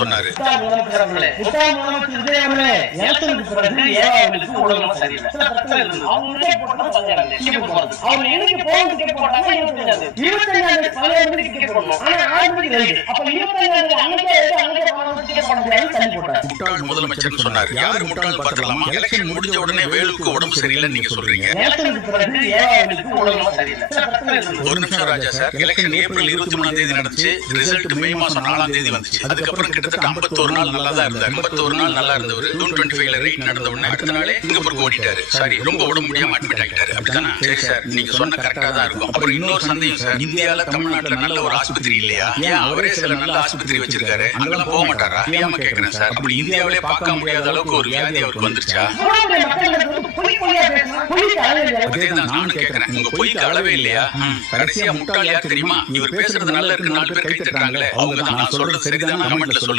சொன்னாரு. முட்டாள் முதலமைச்சர் சொன்னாரு. யாரு முட்டாள் பார்க்கலாமா? எலெக்ஷன் முடிஞ்ச உடனே வேலுக்கு உடம்பு சரியில்லைன்னு நீங்க சொல்றீங்க. ஒரு நிமிஷம் ராஜா சார், எலெக்ஷன் ஏப்ரல் 23ஆம் தேதி நடந்துச்சு. ரிசல்ட் மே மாசம் 4ஆம் தேதி வந்துச்சு. அதுக்கப்புறம் கிட்டத்தட்ட 51 நாள் நல்லா தான் இருந்தார். 51 நாள் நல்லா இருந்தவர் ஜூன் 25ல ரைட் நடந்த உடனே அடுத்த நாளே சிங்கப்பூருக்கு ஓடிட்டாரு. சாரி, ரொம்ப உடம்பு முடியாம அட்மிட் ஆகிட்டாரு. அப்படிதானே? சரி சார், நீங்க சொன்ன கரெக்டா தான் இருக்கும். அப்புறம் இன்னொரு சந்தேகம் சார், இந்தியால தமிழ்நாட்டுல நல்ல ஒரு ஆஸ்பத்திரி இல்லையா? ஏன் அவரே சில நல்ல ஆஸ்பத்திரி வச்சிருக்காரு, அங்கெல்லாம் போக மாட்டாரா? ஏன் கேட்கிறேன் சார். அப்படி இந்தியாவிலே பார்க்க முடியாத அளவுக்கு ஒரு வியாதி அவருக்கு வந்துருச்சா? அதேதான் நானும் கேட்கிறேன். உங்க பொய்க்கு அளவே இல்லையா? கடைசியா முட்டாள் யார் தெரியுமா? இவர் பேசுறது நல்லா இருக்கு, 4 பேர் கை தட்டுறாங்களே, அவங்க தான். நான் சொல்றது சரிதான், கமெண்ட்ல சொல்லுங்க.